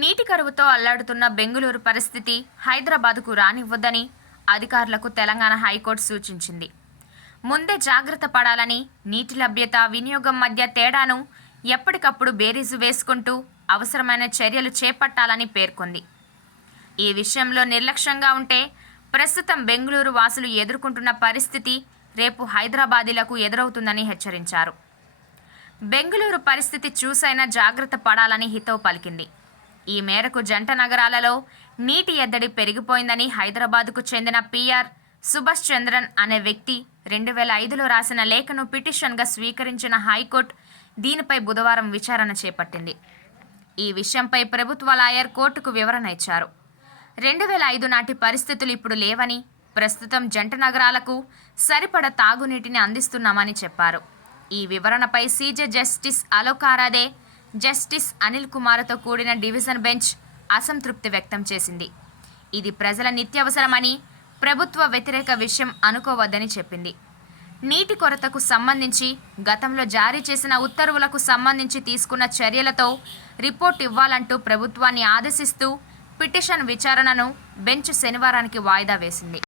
నీటి కరువుతో అల్లాడుతున్న బెంగుళూరు పరిస్థితి హైదరాబాద్కు రానివ్వద్దని అధికారులకు తెలంగాణ హైకోర్టు సూచించింది. ముందే జాగ్రత్త పడాలని నీటి లభ్యత వినియోగం మధ్య తేడాను ఎప్పటికప్పుడు బేరీజు వేసుకుంటూ అవసరమైన చర్యలు చేపట్టాలని పేర్కొంది. ఈ విషయంలో నిర్లక్ష్యంగా ఉంటే ప్రస్తుతం బెంగళూరు వాసులు ఎదుర్కొంటున్న పరిస్థితి రేపు హైదరాబాదీలకు ఎదురవుతుందని హెచ్చరించారు. బెంగళూరు పరిస్థితి చూసైనా జాగ్రత్త పడాలని హితవు పలికింది. ఈ మేరకు జంట నగరాలలో నీటి ఎద్దడి పెరిగిపోయిందని హైదరాబాద్కు చెందిన పిఆర్ సుభాష్ చంద్రన్ అనే వ్యక్తి రెండు వేల ఐదులో రాసిన లేఖను పిటిషన్గా స్వీకరించిన హైకోర్టు దీనిపై బుధవారం విచారణ చేపట్టింది. ఈ విషయంపై ప్రభుత్వ లాయర్ కోర్టుకు వివరణ ఇచ్చారు. రెండు వేల ఐదు నాటి పరిస్థితులు ఇప్పుడు లేవని ప్రస్తుతం జంట నగరాలకు సరిపడ తాగునీటిని అందిస్తున్నామని చెప్పారు. ఈ వివరణపై CJ justice Alok Aradhe justice Anil కుమార్తో కూడిన డివిజన్ బెంచ్ అసంతృప్తి వ్యక్తం చేసింది. ఇది ప్రజల నిత్యవసరమని ప్రభుత్వ వ్యతిరేక విషయం అనుకోవద్దని చెప్పింది. నీటి కొరతకు సంబంధించి గతంలో జారీ చేసిన ఉత్తర్వులకు సంబంధించి తీసుకున్న చర్యలతో రిపోర్ట్ ఇవ్వాలంటూ ప్రభుత్వాన్ని ఆదేశిస్తూ పిటిషన్ విచారణను బెంచ్ శనివారానికి వాయిదా వేసింది.